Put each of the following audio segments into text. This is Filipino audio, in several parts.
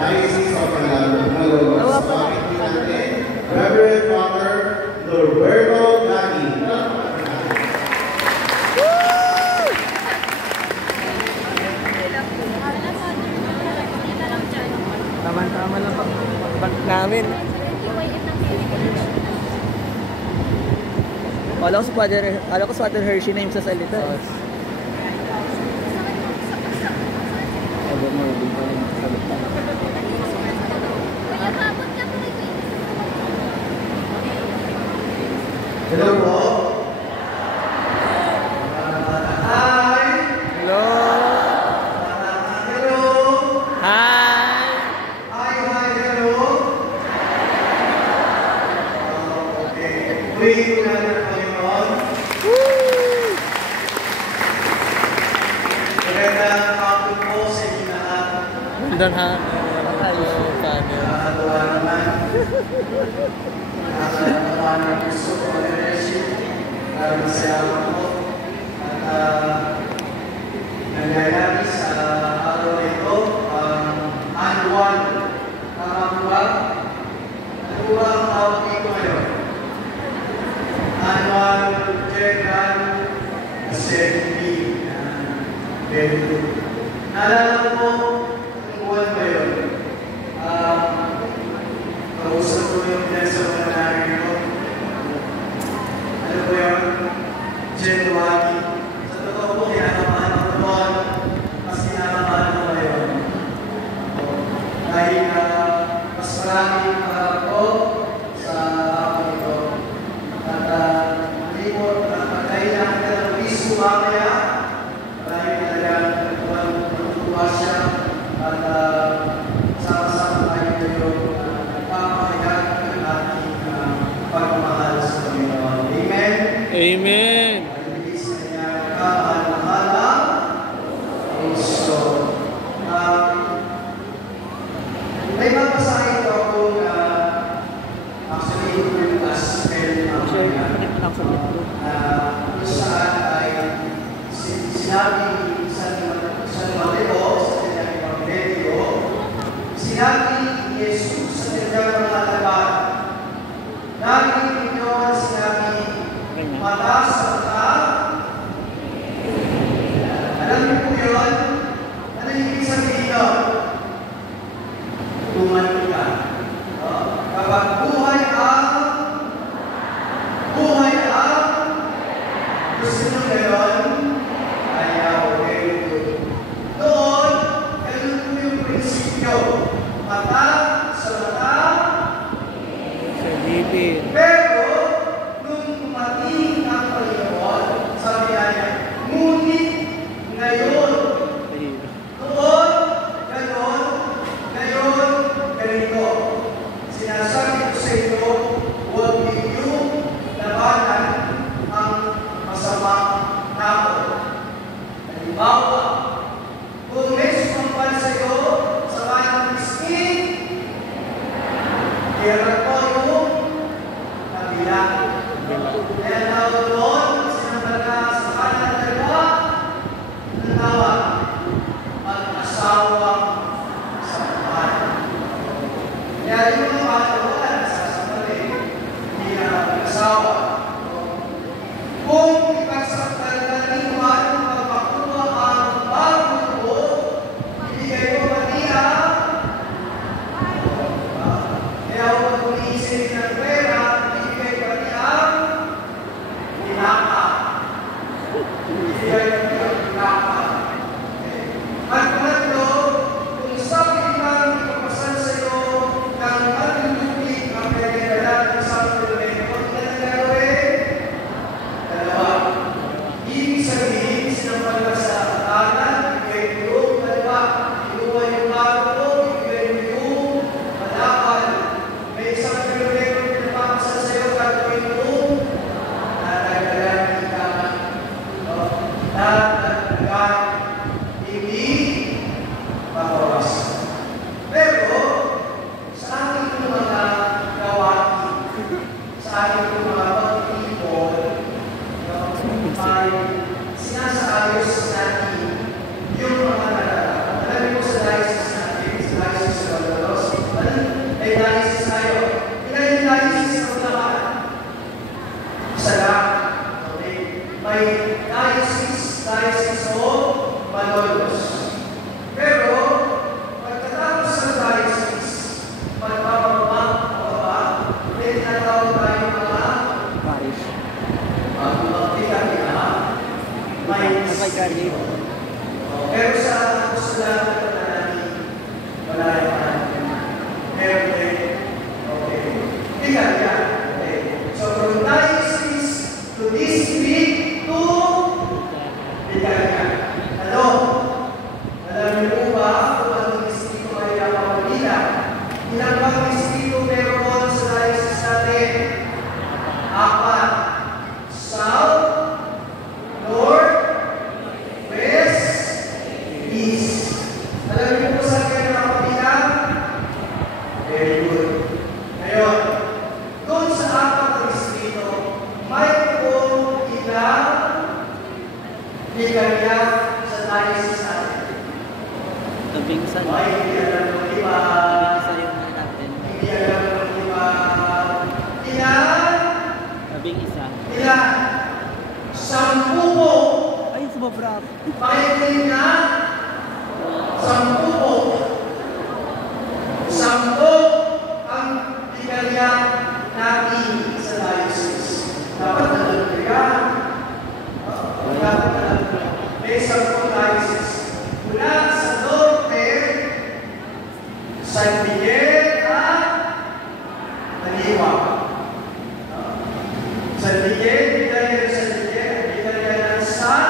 Diocese of Caloocan. Bakit natin, Reverend Father Norberto Gagi. Tama lang pag namin. Alam ko si Father Hershey na yung sasalita. Hello po. Hi. Hello. Hello. Hi. Hi, hello. Okay. Pray ko na ng Panginoon. Magandang hapon po sa inyo lahat. Magandang hapon. Nakakatawa naman. Nakakatawa ng gusto ko na resip. Masalamat po. At nangyayari sa araw na ito, annual. Tama po ba? Ano ba ang tawag dito ngayon? Annual General Assembly. Very good. Naalala po, ang buwan ba yun? Kausap ko yung sa mananari ko. Ano po yun? January. Sa totoo po, kinakamahan ako doon. Mas kinakamahan ko ngayon. Dahil mas maraming ako sa ako ito. At hindi po, pagkailangan ka ng piso mamaya, dahil talagang natutuwa siya at sama-sama tayo kayo papakigat ng ating pagmamahal sa Panginoon. Amen? Amen. Pag-ibig sa kanya kamahal-mahal na Kristo. May mapasahin ko ako na actually ito yung gospel kung saan ay sinabi sa Mateo, sa kanyang Evangelyo, sinabi ni Jesus sa kanyang mga laban, narinig ninyo ang sinabi, mata sa mata. Alam niyo po yun? Ano yung ibig sabihin yun? Tumati ka. Kapag buhay ang gusto nyo ngayon, ayaw, very good. Doon, ganun po yung prinsipyo. Mata sa mata. Sa bibig. Pero, nung tumating ang Panginoon, sabi niya, ngunit ngayon. Doon, ganon, ngayon, ganito. Sinasabi ko sa inyo, huwag ninyo labanan ang masamang tao. Halimbawa, kung may sumampal sa iyo sa kanang pisngi, kaya ko yung Ilang bang distrito meron sa diocese natin? 4. South, North, West, East. Alam niyo po sa akin na kapitan? Very good. Ngayon, doon sa 4 na distrito, may po ilang ligalya sa diocese natin. Tabing sa May hindi alam ng iba. sa yung mga natin. Hindi alam ng iba. Ilan? Tabing isa. Ilan? 10 po. Ay, sumabra. Pakikinig na? 10 po. 10 ang ligalya natin sa diocese. Dapat alam ko yan. Dapat alam ko. May 10 diocese. Mula sa norte, San Miguel at Maniwa. San Miguel, ligalya ng San Miguel, ligalya ng San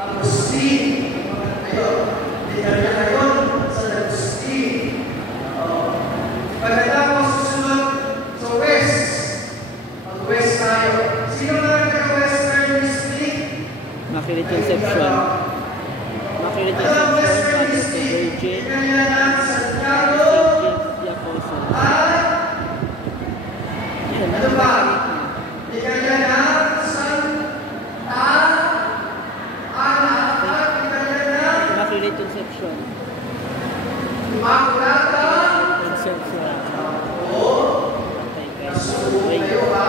Agustin. Ayun, ligalya kayo San Agustin. Pagkatapos susunod sa west, mag-west tayo. Sino na nagka-western district? Immaculate Conception. Immaculate Conception, Paris the Virgin, Ligalya ng Santiago St. James the Apostle. at Yan, ano ba? Ligalya ng Santa Ana at ligalya ng Immaculate Conception. Immaculata. Conception. Patay kayo. Nasubo Ay, kayo ha?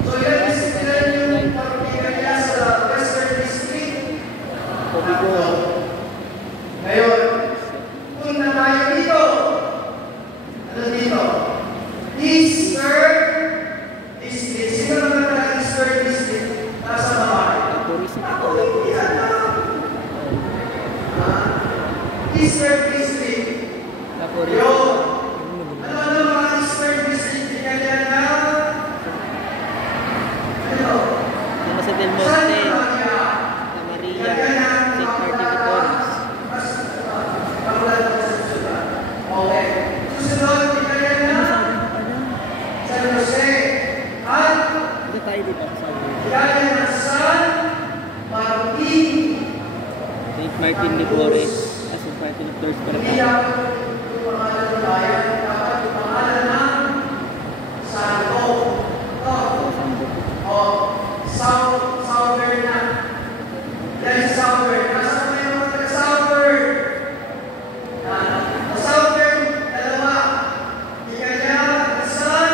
So yan is yung ligalya sa Western District. Pobigo. Ngayon, punta tayo dito. Ano dito? Eastern District. Sino naman ang Eastern District? Nasa Mamar. Puris na Ako, ito. hindi alam. Eastern District. Puris. Yun. Ano mga Eastern District? Ligalya na? Ano? Yung sa Del San Monte, Maria. Santa Maria, St. Martin de Porres. Okay. Susunod, ligalya na? San Jose. At Ito tayo dito sa ligalya ng San Martin. St. Martin de Porres. St. Martin of Tours pala Hindi tayo. dapat yung pangalan ng bayan, dapat yung pangalan ng Santo. O, Southern na. Yan yung Southern. Nasa kami yung mga taga-Southern. Southern, dalawa. Ligalya ng San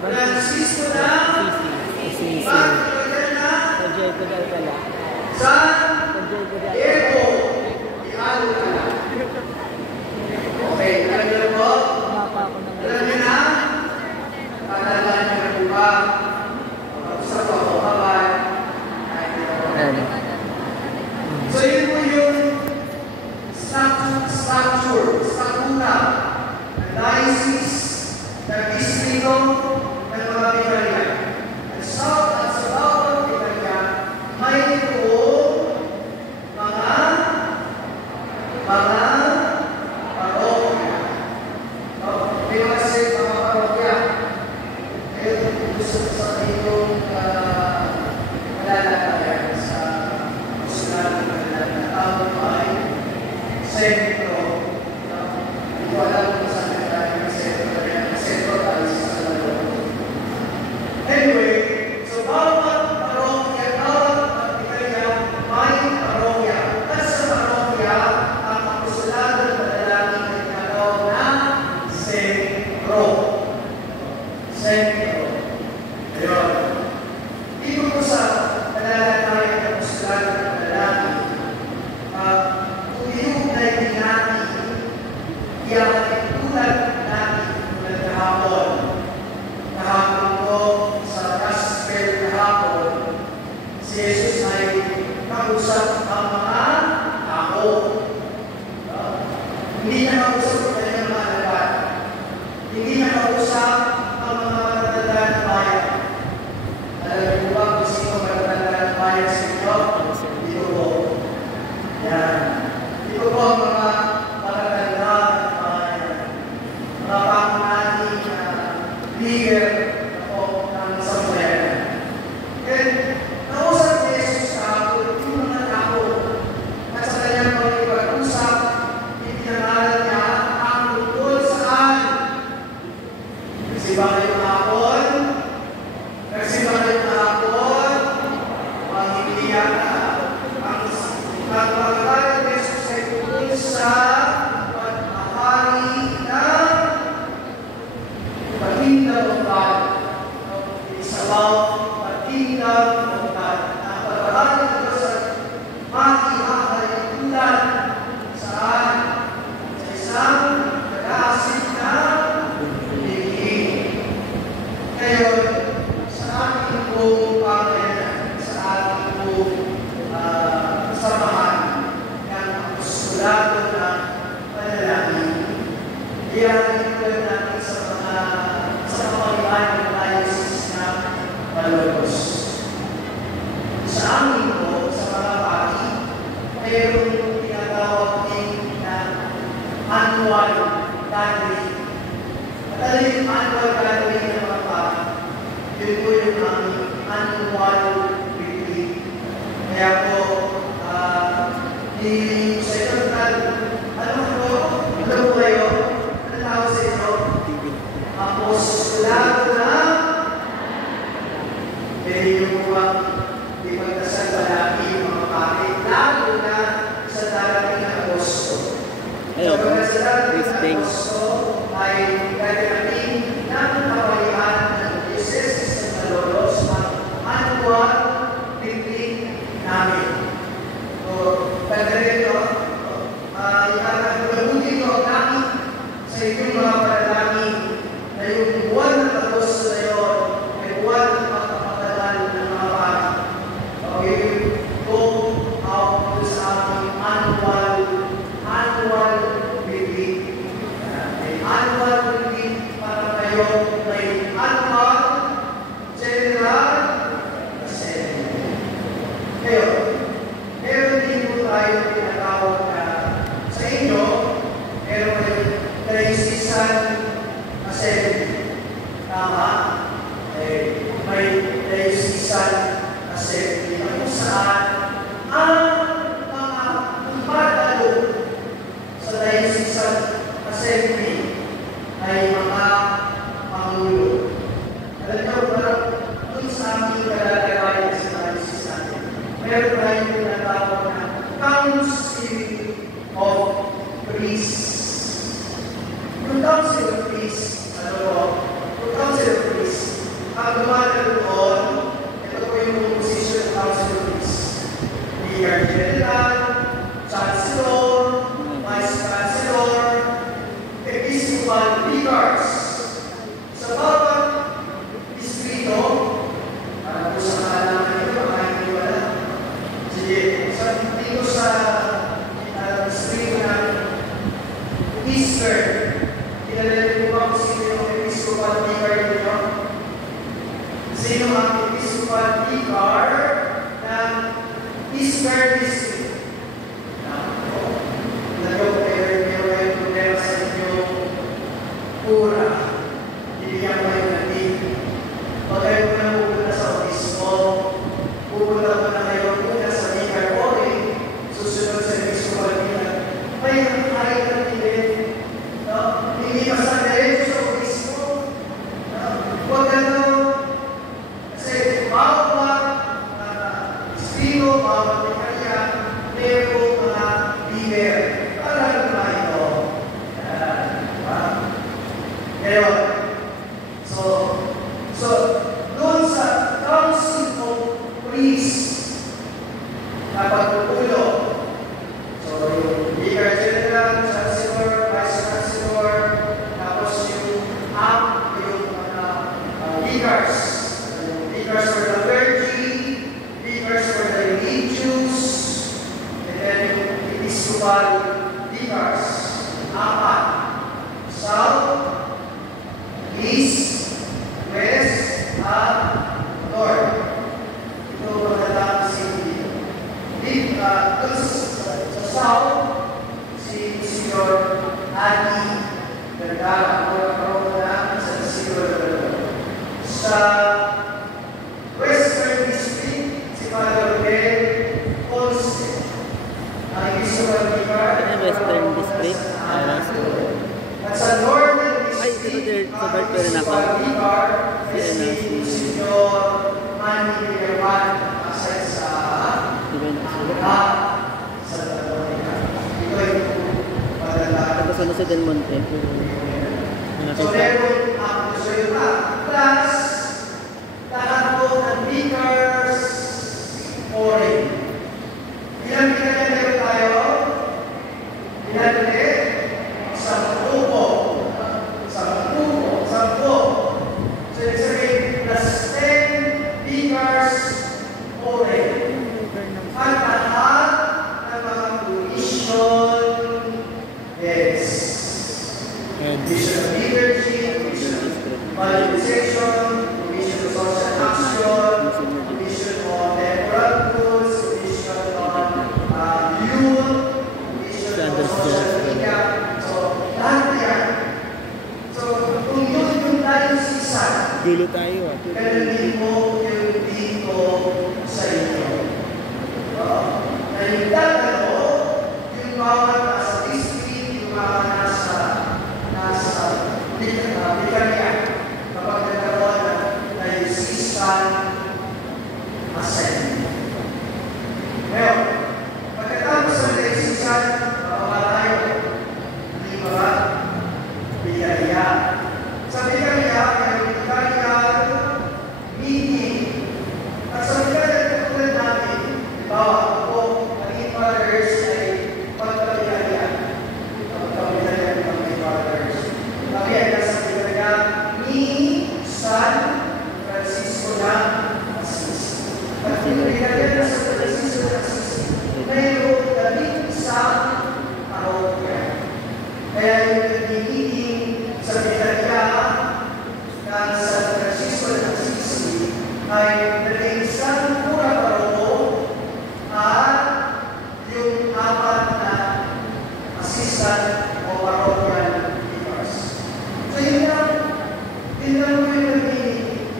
Francisco na. Assisi. At ligalya na San Diego de Alcala. San San Diego de Alcala. Diego. Ialo ka na. Okay, alam niyo po? Mapa ako ng Alam niyo na? Patalaan niyo na po ba? Pag-usap po ako, bye-bye. So yun po yung statuna ng diocese, ng distrito, ng mga ligalya. At sa bawat ligalya, may po mga parokya. May mga parokya. Ngayon, gusto ko sa inyong malalagayan sa usulan ng kanilang ay sentro. Hindi ko alam kung saan na tayo yung sentro na yan. Sentro tayo sa lalo. Anyway, so bawat parokya, bawat ligalya, may parokya. At sa parokya, ang usulan ng panalangin ay tinatawag na sentro. Sentro. Ayun. Dito po sa panalangin ng usulan ng panalangin, tuwiyog na din natin, iyak annual gathering. At alam yung annual gathering ng mga pari, yun po yung aming annual retreat. Kaya po, di second alam mo kayo, ano tawag sa ito? Apostolado na yung di magdasal palagi yung mga pari, lalo na sa darating na Agosto. Ayun, Sa darating na listing. Agosto ay gagawin ng kapalihan ng Diocese sa Malolos ang annual retreat namin. So, pagdating ito, ipapabuti ko namin sa inyong mga panalangin na yung buwan ng Agosto na yun ay buwan ng pagpapatagal ng mga pari. Okay, go out to sa aming annual retreat. May annual retreat para kayo may annual general assembly. Ngayon, meron din po tayo tinatawag na sa inyo, meron kayong diocesan assembly. Tama? May diocesan assembly na kung saan ang mga umadalo sa diocesan assembly ay mga pangulo. Alam niyo, parang dun sa aming kalalagayan sa diocese natin, meron tayong tinatawag na Council of Priests. Yung Council of Priests, yung Council of Priests, ang dumadalo doon, ito po yung position ng Council of Priests. Mayor General, Chancellor, Vice Chancellor, Episcopal Vicars. Sa bawat distrito, para po sa kalaman ito, baka hindi wala. Sige, dito sa distrito namin, Eastern, kilala niyo po kung sino yung Episcopal Vicar nito? Sino ang Episcopal Vicar ng Eastern District? Meron problema sa inyong pura. Ibigyan ko kayo ng tip. Huwag kayo muna pupunta sa obispo. Pupunta muna kayo muna sa Vicar Ori. Susunod sa Episcopal Vicar. May kahit ng tibet. Hindi basta diretso sa obispo. Huwag ganun. Kasi bawat distrito, bawat dekalya, merong mga leader. Para naman ito. Ngayon, so doon sa Council of Priests na pagpupulo, so yung Vicar General, Chancellor, Vice Chancellor, tapos yung mga vicars, yung vicars for the clergy, vicars for the religious, and then yung Episcopal vicars, 4, South, East, West, at North. Ito magandang city. Doon sa South, si Sr. Adi Vergara, o na sa Sr. Vergara. Sa Western District, si Father Ben Ponce, ang Episcopal Vicar. Western District. At sa Northern Ay, District, sa birthday rin ako. Vicar, Si Sr. Manny Villawan, aside sa sa Tatonica. Ito ay padala. Tapos ano si Del Monte? So, meron ang gusto pa. Plus, lahat po ng vicars foreign. Ilang pinagyan meron tayo? Ilan ulit? 10 po. 10. So, ibig sabihin, plus 10 vicars foreign. At lahat ng mga tuition heads. Commission of Liturgy, Commission of Evangelization, Commission of Social Action, Commission on Temporal Goods, Commission on Youth, Commission on Social Media. So, Gulo tayo ah. Ganun din po yung dito sa inyo. Na yung dadalo, yung bawat nasa district, yung mga nasa Bicanya, kapag nagkaroon na yung assistant assembly. Ngayon, pagkatapos ng assistant, tayo, hindi ba? Bicanya. Sa Bicanya, meeting. At sa Bicanya, tulad namin, bawa ako, naging fathers ay pagkabigaya. Pagkabigaya ng mga fathers. Kami ay nasa Bicanya ni San Francisco na Assisi. At yung Bicanya na San Francisco na Assisi, mayroon labing isang parokya. Kaya yung meeting sa Bicanya ng San Francisco na Assisi ay naging isang pura paroko at yung apat na assistant o parochial leaders. So yun lang po yung naging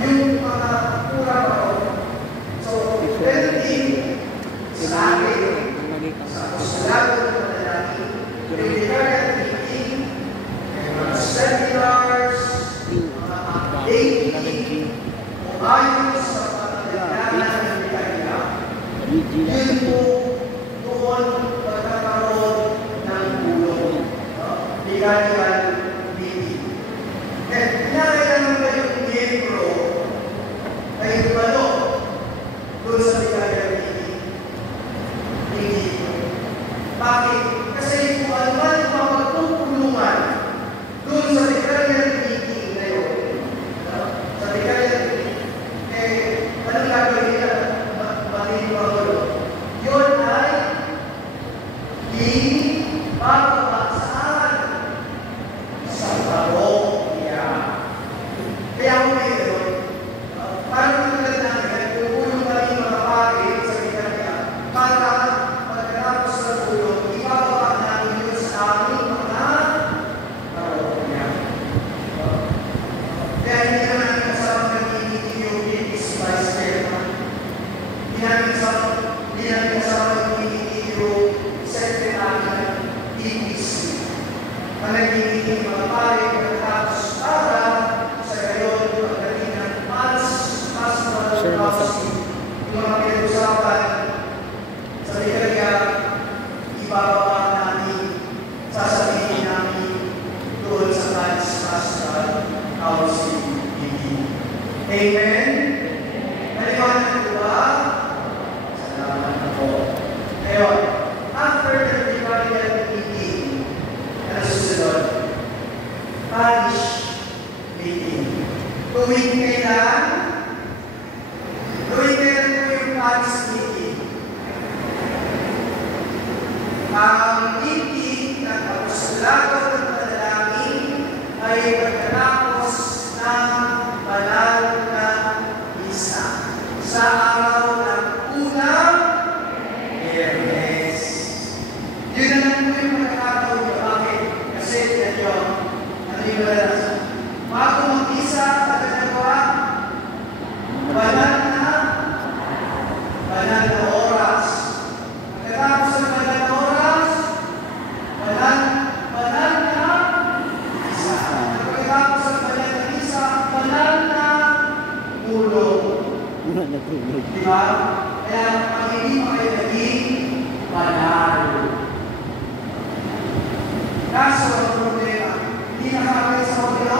yung mga pura paroko. So, everything sa akin, sa apostolado ng manlalaki, yung declared meeting, yung mga seminars, mga updating, kung ayon sa pagkakalanan ng Bicanya, yun po doon pagkakaroon ng tulong. Bicanya meeting. Kinakailangan ba yung miyembro ay dumalo doon sa Bicanya meeting? Hindi. Bakit? Kasi kung ano man yung mga magtutulungan doon sa Bicanya meeting ngayon, sa Bicanya meeting, anong gagawin nila? Matiniwag yun ay ibababasaan sa parokya. Kaya kung ngayon, parang tulad namin, tutulong kami mga pari sa Bicanya para pagkatapos sa tulong, ibababa namin yun sa aming mga parokya. Kaya hindi naman kasama nagiging yung vice chairman. Hindi namin kasama nagiging yung secretary ng EPC. Ang nagiging mga pari pagkatapos para sa gayon pagdating ng mas policy, yung mga pinag-usapan sa Bicanya, ibababa namin, sasabihin namin doon sa Pastoral Council meeting. Amen? Maliwanag ko ba? Salamat po. Ngayon, after the Bicanya meeting, ano susunod? Parish meeting. Tuwing kailan po yung parish meeting? Ang meeting ng apostolado ng manlalangin ay pagkatapos ng banal na misa sa araw ng unang Biyernes. Yun na lang po yung pagkakataon nyo. Bakit? Kasi medyo naniwalas. Bago mag-isa, pagkakagawa, banal na oras. Pagkatapos ng banal na oras, banal na isa. Pagkatapos ng banal na isa, banal na tulog. Diba? Kaya pag hindi pa kayo naging banal. Kaso ang problema, hindi nakakaya sa mga